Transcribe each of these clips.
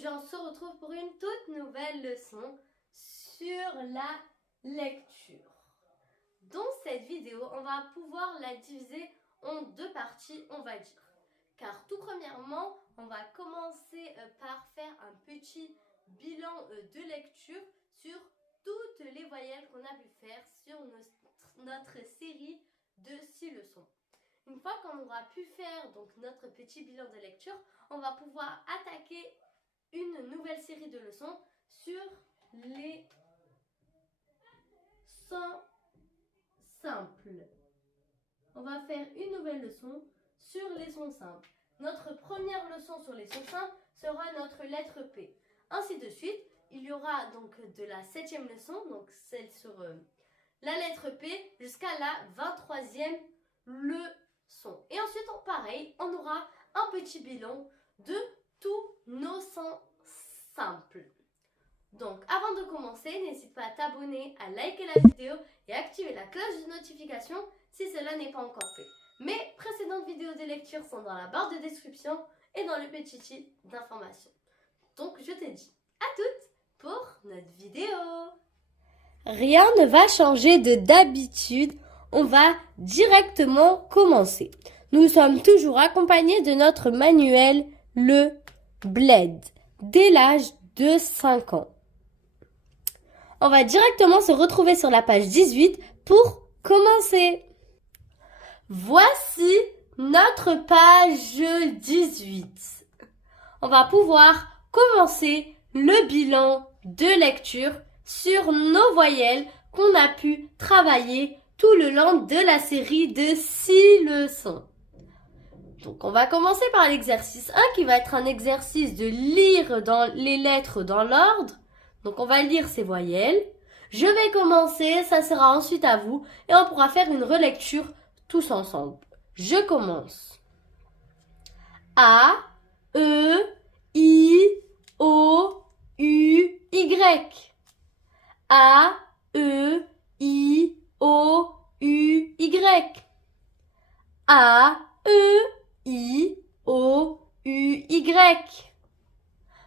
aujourd'hui on se retrouve pour une toute nouvelle leçon sur la lecture. Dans cette vidéo, on va pouvoir la diviser en deux parties, on va dire. Car tout premièrement, on va commencer par faire un petit bilan de lecture sur toutes les voyelles qu'on a pu faire sur notre série de 6 leçons. Une fois qu'on aura pu faire donc notre petit bilan de lecture, on va pouvoir attaquer une nouvelle série de leçons sur les sons simples. On va faire une nouvelle leçon sur les sons simples. Notre première leçon sur les sons simples sera notre lettre P. Ainsi de suite, il y aura donc de la 7e leçon, donc celle sur la lettre P, jusqu'à la 23e leçon. Et ensuite, pareil, on aura un petit bilan de tous nos sons simples. Donc, avant de commencer, n'hésite pas à t'abonner, à liker la vidéo et activer la cloche de notification si cela n'est pas encore fait. Mes précédentes vidéos de lecture sont dans la barre de description et dans le petit i d'information. Donc, je te dis à toutes pour notre vidéo. Rien ne va changer de d'habitude. On va directement commencer. Nous sommes toujours accompagnés de notre manuel, le Bled, dès l'âge de 5 ans. On va directement se retrouver sur la page 18 pour commencer. Voici notre page 18. On va pouvoir commencer le bilan de lecture sur nos voyelles qu'on a pu travailler tout le long de la série de 6 leçons. Donc, on va commencer par l'exercice 1 qui va être un exercice de lire les lettres dans l'ordre. Donc, on va lire ces voyelles. Je vais commencer, ça sera ensuite à vous et on pourra faire une relecture tous ensemble. Je commence. A, E, I, O, U, Y. A, E, I, O, U, Y. A, E, I, O, U, Y.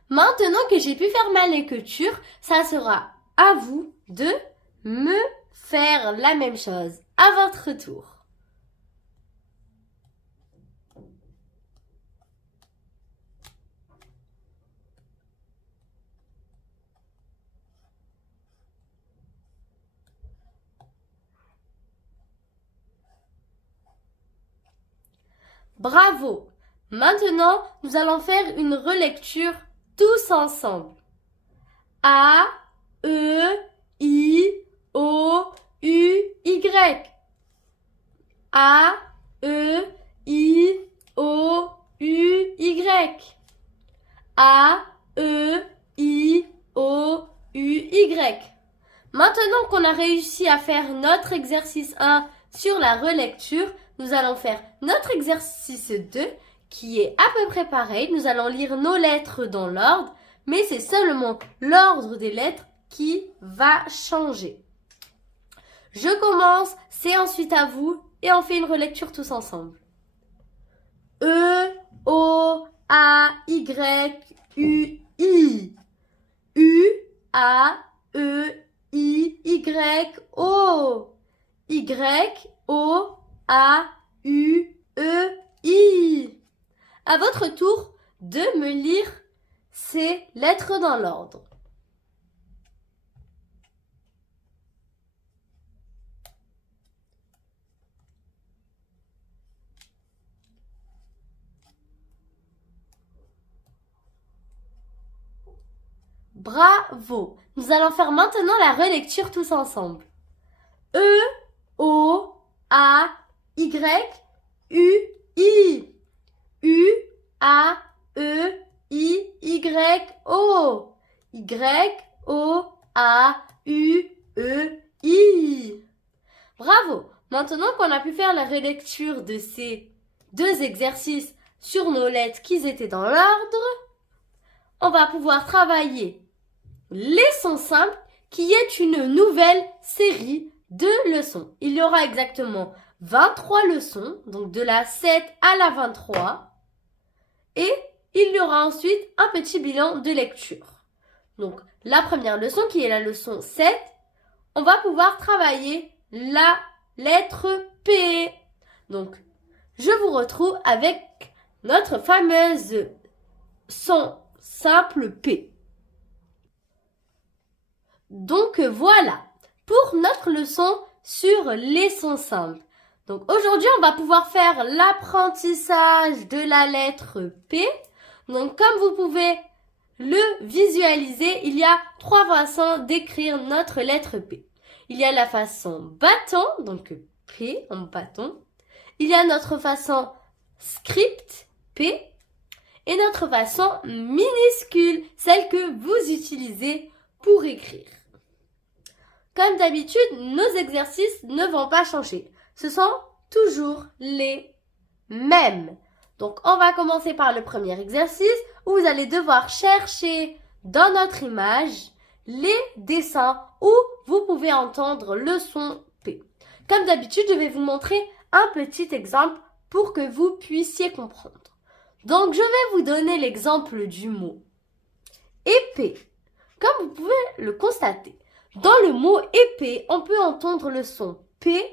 Maintenant que j'ai pu faire ma lecture, ça sera à vous de me faire la même chose à votre tour. Bravo! Maintenant, nous allons faire une relecture tous ensemble. A, E, I, O, U, Y. A, E, I, O, U, Y. A, E, I, O, U, Y. Maintenant qu'on a réussi à faire notre exercice 1 sur la relecture, nous allons faire notre exercice 2 qui est à peu près pareil. Nous allons lire nos lettres dans l'ordre, mais c'est seulement l'ordre des lettres qui va changer. Je commence, c'est ensuite à vous et on fait une relecture tous ensemble. E, O, A, Y, U, I. U, A, E, I, Y, O. Y, O, A, U, E, I. À votre tour de me lire ces lettres dans l'ordre. Bravo! Nous allons faire maintenant la relecture tous ensemble. E, O, A, Y, U, I. U, A, E, I, Y, O. Y, O, A, U, E, I. Bravo! Maintenant qu'on a pu faire la relecture de ces deux exercices sur nos lettres qui étaient dans l'ordre, on va pouvoir travailler les sons simples qui est une nouvelle série de leçons. Il y aura exactement 23 leçons, donc de la 7 à la 23. Et il y aura ensuite un petit bilan de lecture. Donc, la première leçon qui est la leçon 7, on va pouvoir travailler la lettre P. Donc, je vous retrouve avec notre fameuse son simple P. Donc voilà, pour notre leçon sur les sons simples. Donc aujourd'hui, on va pouvoir faire l'apprentissage de la lettre P. Donc comme vous pouvez le visualiser, il y a 3 façons d'écrire notre lettre P. Il y a la façon bâton, donc P en bâton. Il y a notre façon script, P. Et notre façon minuscule, celle que vous utilisez pour écrire. Comme d'habitude, nos exercices ne vont pas changer. Ce sont toujours les mêmes. Donc, on va commencer par le premier exercice où vous allez devoir chercher dans notre image les dessins où vous pouvez entendre le son P. Comme d'habitude, je vais vous montrer un petit exemple pour que vous puissiez comprendre. Donc, je vais vous donner l'exemple du mot épée. Comme vous pouvez le constater, dans le mot épée, on peut entendre le son P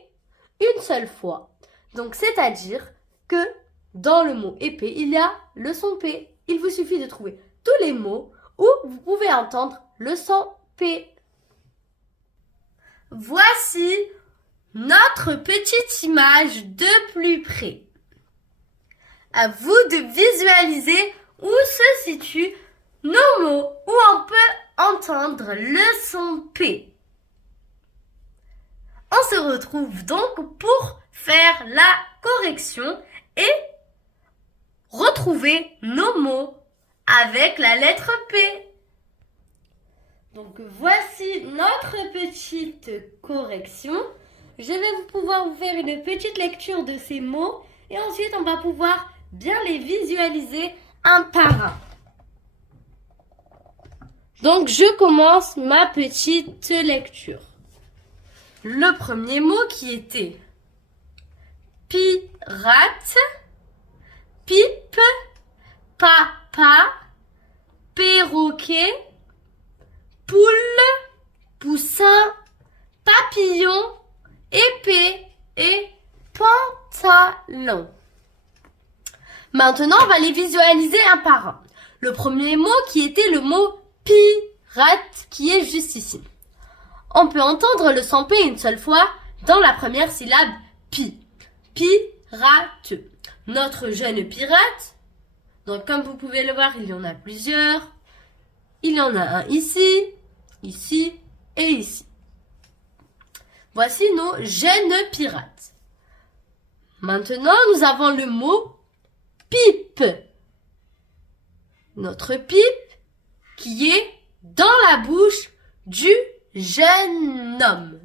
une seule fois. Donc, c'est-à-dire que dans le mot épée, il y a le son P. Il vous suffit de trouver tous les mots où vous pouvez entendre le son P. Voici notre petite image de plus près. À vous de visualiser où se situent nos mots où on peut entendre le son P. On se retrouve donc pour faire la correction et retrouver nos mots avec la lettre P. Donc voici notre petite correction. Je vais pouvoir vous faire une petite lecture de ces mots et ensuite on va pouvoir bien les visualiser un par un. Donc je commence ma petite lecture. Le premier mot qui était pirate, pipe, papa, perroquet, poule, poussin, papillon, épée et pantalon. Maintenant, on va les visualiser un par un. Le premier mot qui était le mot pirate qui est juste ici. On peut entendre le son P une seule fois dans la première syllabe pi. Pirate. Notre jeune pirate. Donc comme vous pouvez le voir, il y en a plusieurs. Il y en a un ici, ici et ici. Voici nos jeunes pirates. Maintenant, nous avons le mot pipe. Notre pipe qui est dans la bouche du jeune homme.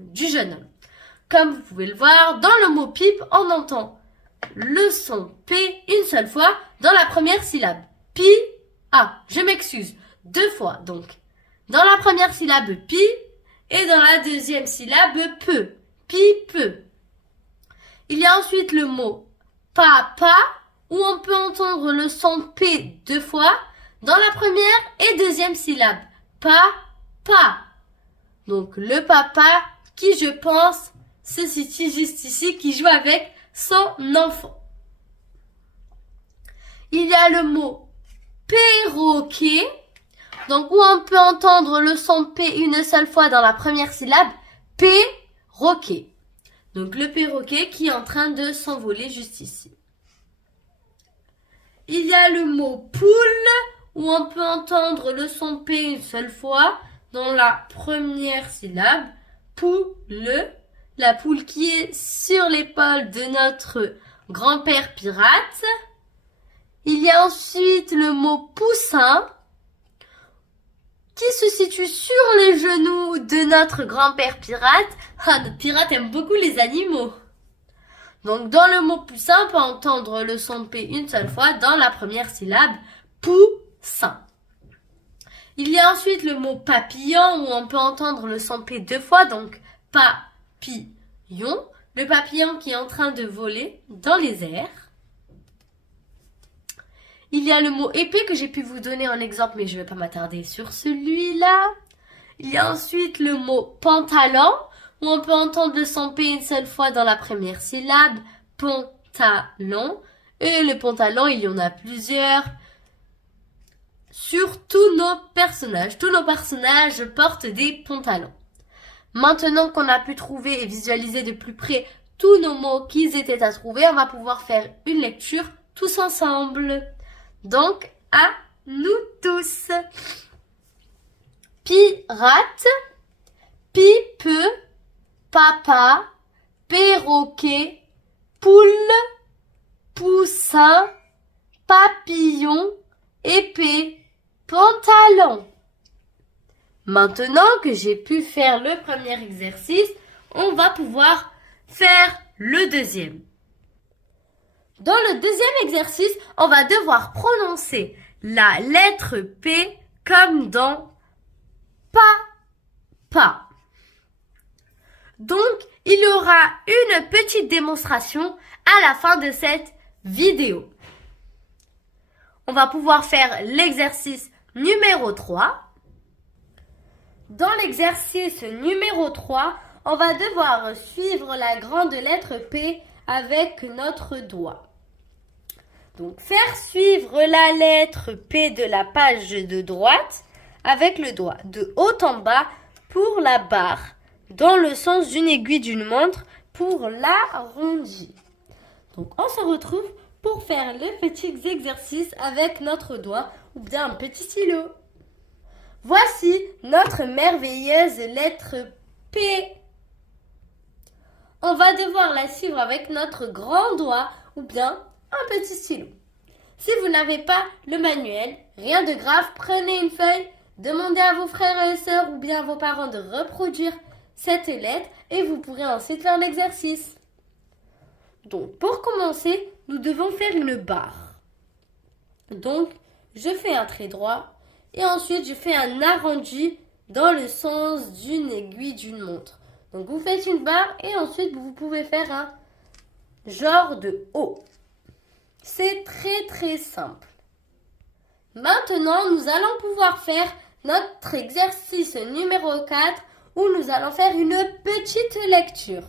Comme vous pouvez le voir, dans le mot pipe, on entend le son P une seule fois dans la première syllabe. Pi, je m'excuse, 2 fois donc. Dans la première syllabe pi et dans la deuxième syllabe peu. Pipe. Il y a ensuite le mot papa où on peut entendre le son P 2 fois dans la première et deuxième syllabe. Papa. Donc le papa qui, je pense, se situe juste ici, qui joue avec son enfant. Il y a le mot perroquet, donc où on peut entendre le son P une seule fois dans la première syllabe. Perroquet. Donc le perroquet qui est en train de s'envoler juste ici. Il y a le mot poule où on peut entendre le son P une seule fois dans la première syllabe. Poule. La poule qui est sur l'épaule de notre grand-père pirate. Il y a ensuite le mot poussin qui se situe sur les genoux de notre grand-père pirate. Notre pirate aime beaucoup les animaux. Donc dans le mot poussin, on peut entendre le son P une seule fois dans la première syllabe. Poussin. Il y a ensuite le mot papillon où on peut entendre le son P 2 fois, donc papillon, le papillon qui est en train de voler dans les airs. il y a le mot épée que j'ai pu vous donner en exemple, mais je ne vais pas m'attarder sur celui-là. Il y a ensuite le mot pantalon, où on peut entendre le son P une seule fois dans la première syllabe, pantalon. Et le pantalon, il y en a plusieurs sur tous nos personnages. Tous nos personnages portent des pantalons. Maintenant qu'on a pu trouver et visualiser de plus près tous nos mots qu'ils étaient à trouver, on va pouvoir faire une lecture tous ensemble. Donc, à nous tous. Pirate, pipe, papa, perroquet, poule, poussin, papillon, épée, pantalon. Maintenant que j'ai pu faire le premier exercice, on va pouvoir faire le deuxième. Dans le deuxième exercice, on va devoir prononcer la lettre P comme dans pas. Donc, il y aura une petite démonstration à la fin de cette vidéo. On va pouvoir faire l'exercice numéro 3. Dans l'exercice numéro 3, on va devoir suivre la grande lettre P avec notre doigt. Donc, faire suivre la lettre P de la page de droite avec le doigt de haut en bas pour la barre, dans le sens d'une aiguille d'une montre pour l'arrondi. Donc, on se retrouve pour faire les petits exercices avec notre doigt ou bien un petit stylo. Voici notre merveilleuse lettre P. On va devoir la suivre avec notre grand doigt ou bien un petit stylo. Si vous n'avez pas le manuel, rien de grave, prenez une feuille, demandez à vos frères et sœurs ou bien à vos parents de reproduire cette lettre et vous pourrez ensuite faire l'exercice. Donc, pour commencer, nous devons faire une barre. Donc, je fais un trait droit et ensuite je fais un arrondi dans le sens d'une aiguille d'une montre. Donc, vous faites une barre et ensuite vous pouvez faire un genre de O. C'est très simple. Maintenant, nous allons pouvoir faire notre exercice numéro 4 où nous allons faire une petite lecture.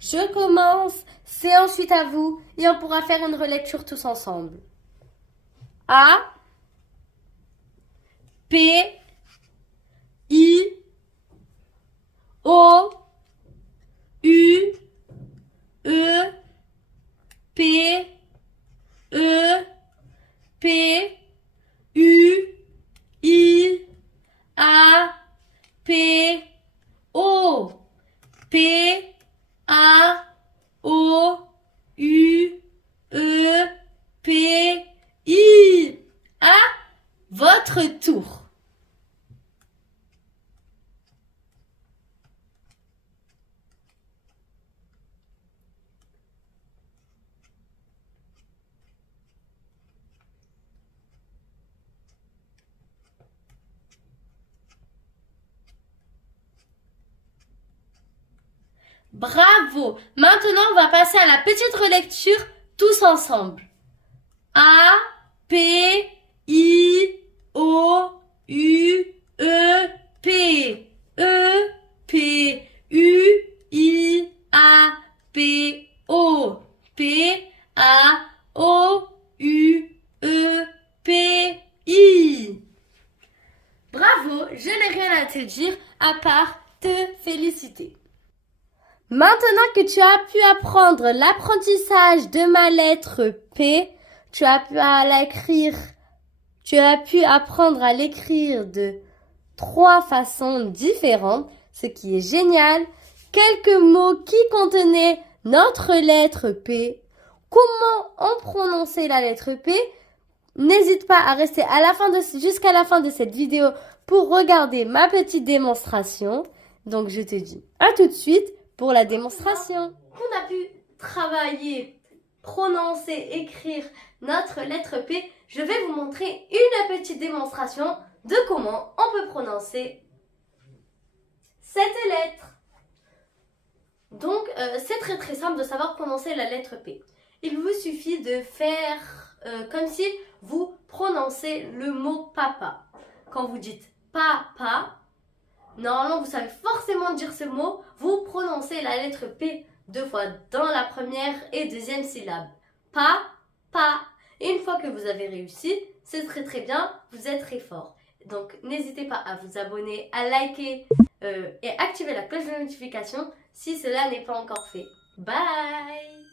Je commence, c'est ensuite à vous et on pourra faire une relecture tous ensemble. A, P, I, O, U, E, P, E, P, U, I, A, P, O, P, A, O, U, E, P, I. À votre tour. Bravo! Maintenant, on va passer à la petite relecture tous ensemble. A, P, I, O, U, E, P. E, P, U, I, A, P, O. P, A, O, U, E, P, I. Bravo! Je n'ai rien à te dire à part te féliciter. Maintenant que tu as pu apprendre l'apprentissage de ma lettre P, tu as pu apprendre à l'écrire de 3 façons différentes, ce qui est génial. Quelques mots qui contenaient notre lettre P. Comment on prononçait la lettre P? N'hésite pas à rester jusqu'à la fin de cette vidéo pour regarder ma petite démonstration. Donc je te dis à tout de suite pour la démonstration. On a pu travailler, prononcer, écrire notre lettre P. Je vais vous montrer une petite démonstration de comment on peut prononcer cette lettre. Donc, c'est très simple de savoir prononcer la lettre P. Il vous suffit de faire comme si vous prononcez le mot papa. Quand vous dites papa, normalement vous savez forcément dire ce mot, vous prononcez la lettre P 2 fois dans la première et deuxième syllabe. Pa. Et une fois que vous avez réussi, c'est très bien, vous êtes très fort. Donc n'hésitez pas à vous abonner, à liker et activer la cloche de notification si cela n'est pas encore fait. Bye!